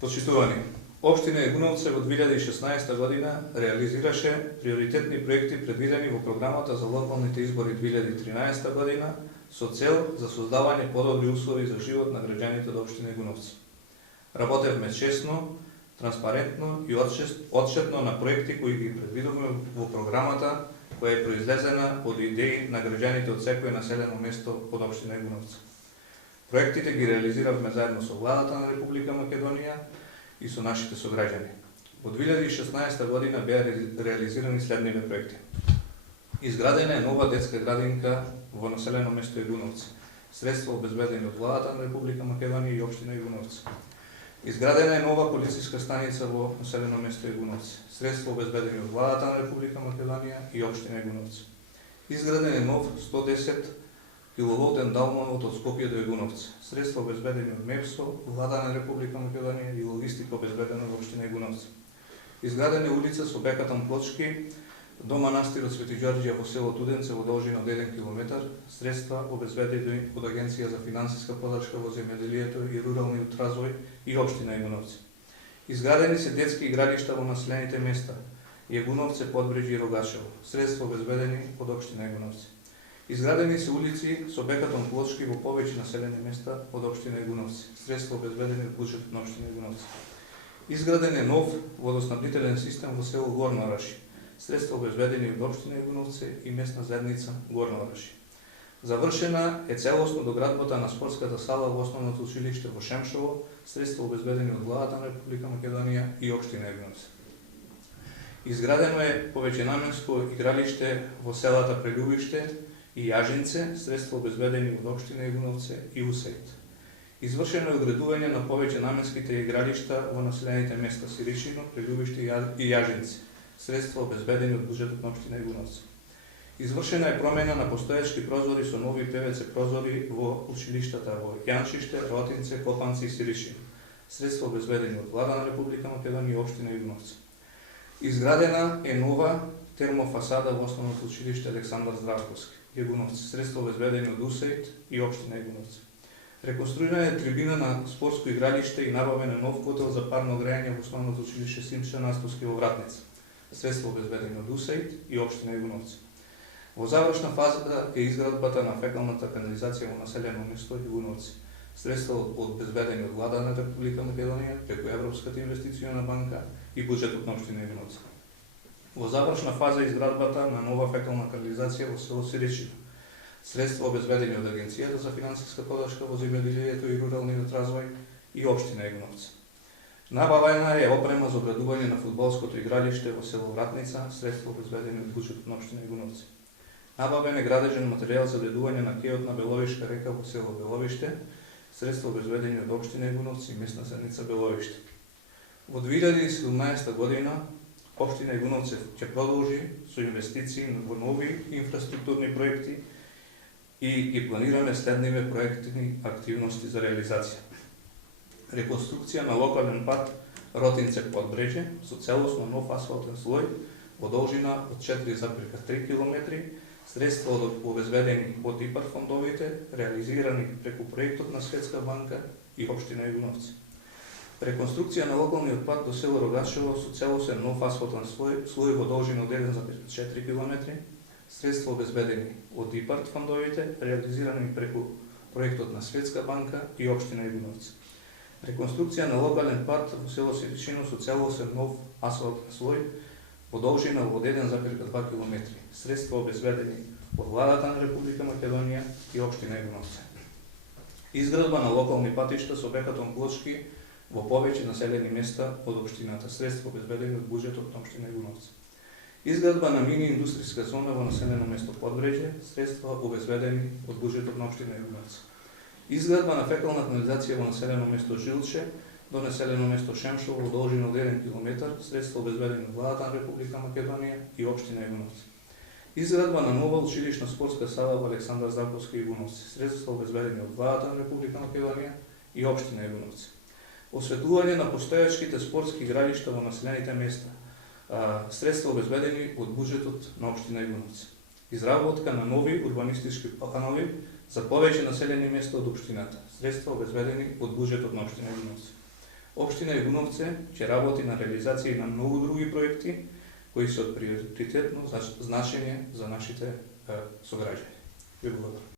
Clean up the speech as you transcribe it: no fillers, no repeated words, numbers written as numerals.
Почитувани, Општина Егуновци во 2016 година реализираше приоритетни проекти предвидени во програмата за локалните избори 2013 година со цел за создавање подобри услови за живот на граѓаните од Општина Егуновци. Работевме честно, транспарентно и отчетно на проекти кои ги предвидуваме во програмата која е произлезена од идеи на граѓаните од секое населено место од Општина Егуновци. Проектите ги реализиравме заедно со владата на Република Македонија и со нашите сограѓани. Во 2016 година беа реализирани следниве проекти. Изградена е нова детска градинка во населено место Егуновци. Средства обезбедени од владата на Република Македонија и Општина Егуновци. Изградена е нова полициска станица во населено место Егуновци. Средства обезбедени од владата на Република Македонија и Општина Егуновци. Изграден е нов 110 киловолтен далмовод од Скопје до Егуновци. Средства обезбедени од МЕПСО, влада на Република Македонија и логистика обезбедена во Општина Егуновци. Изградена е улица со бекатон плочки до манастирот Свети Ѓорѓе во село Туденце во должина од 1 километар. Средства обезбедени од Агенција за финансиска поддршка во земјоделието и руралниот развој и Општина Егуновци. Изградени се детски игралишта во населените места Егуновци, Подбреџје и Рогачево. Средства обезбедени од Општина Егуновци. Изградени се улици со бекатон плочки во повеќе населени места од Општина Егуновци. Средства обезбедени од буџетот на Општина Егуновци. Изграден е нов водоснабдителен систем во село Горна Орашје. Средства обезбедени од Општина Егуновци и местна заедница Горна Орашје. Завршена е целосно доградбата на спортската сала во основното училиште во Шемшово. Средства обезбедени од владата на Република Македонија и Општина Егуновци. Изградено е повеќенаменско игралиште во селата Прелюбиште и Јажинце, средства обезбедени од Општина Егуновци и УСАИД. Извршено е оградување на повеќе наменските игралишта во населените места Сиричино, Прелюбиште и Јажинци, средства обезбедени од буџетот на Општина Егуновци. Извршена е промена на постоечки прозори со нови ПВЦ прозори во училиштата во Јанчиште, Ротинце, Копанци и Сиричино, средства обезбедени од влада на Република Македонија и Општина Егуновци. Изградена е нова термофасада во основното училиште Александар Здравковски, Егуновци, средства обезбедени од УСАИД и Општина Егуновци. Реконструирана е трибина на спортско игралиште и набавен е нов котел за парно грејање во основното училиште Симче Настовски во Вратница. Средства обезбедени од УСАИД и Општина Егуновци. Во завршна фаза е изградбата на фекалната канализација во населено место Егуновци. Средства обезбедени од влада на Република Македонија преку Европската инвестициона банка и буџетот на Општина Егуновци. Во завршна фаза е изградбата на нова фекална канализација во село Сиричино. Средства обезбедени од Агенцијата за финансиска поддршка во земјоделието и руралниот развој и Општина Егуновци. Набавена е опрема за оградување на фудбалското игралиште во село Вратница, средства обезбедени од буџетот на Општина Егуновци. Набавен е градежен материјал за ведување на кеот на Беловишка река во село Беловиште, средства обезбедени од Општина Егуновци и местна заедница Беловиште. Во 2017 година Општина Егуновци ќе продолжи со инвестиции во нови инфраструктурни проекти и ги планираме следниве проектни активности за реализација. Реконструкција на локален пат Ротинце Подбреџје со целосно нов асфалтен слој во должина од 4,3 км, средства обезбедени од ИПАР фондовите, реализирани преку проектот на Светска банка и Општина Егуновци. Реконструкција на локалниот пат до село Рогачево со целосен нов асфалтен слој во должина од 1,4 км, средства обезбедени од ИПАР фондовите, реализирани преку проектот на Светска банка и Општина Егуновци. Реконструкција на локален пат во село Сиричино со целосен нов асфалтен слој во должина од 1,2 км, средства обезбедени од владата на Република Македонија и Општина Егуновци. Изградба на локални патишта со бекатон плочки во повеќе населени места од општината, средства обезбедени од буџетот на Општина Егуновци. Изградба на мини индустријска зона во населено место Подбреџје, средства обезбедени од буџетот на Општина Егуновци. Изградба на фекална канализација во населено место Жилче до населено место Шемшово во должина од 1 км, средства обезбедени од владата на Република Македонија и Општина Егуновци. Изградба на нова училишна спортска сала во Александар Здравковски Егуновци, средства обезбедени од владата на Република Македонија и Општина Егуновци. Осветлување на постоечките спортски игралишта во населените места, средства обезбедени од буџетот на Општина Егуновци. Изработка на нови урбанистички планови за повеќе населени места од општината, средства обезбедени од буџетот на Општина Егуновци. Општина Егуновце ќе работи на реализација и на многу други проекти кои се од приоритетно значење за нашите сограѓани. Ви благодарам.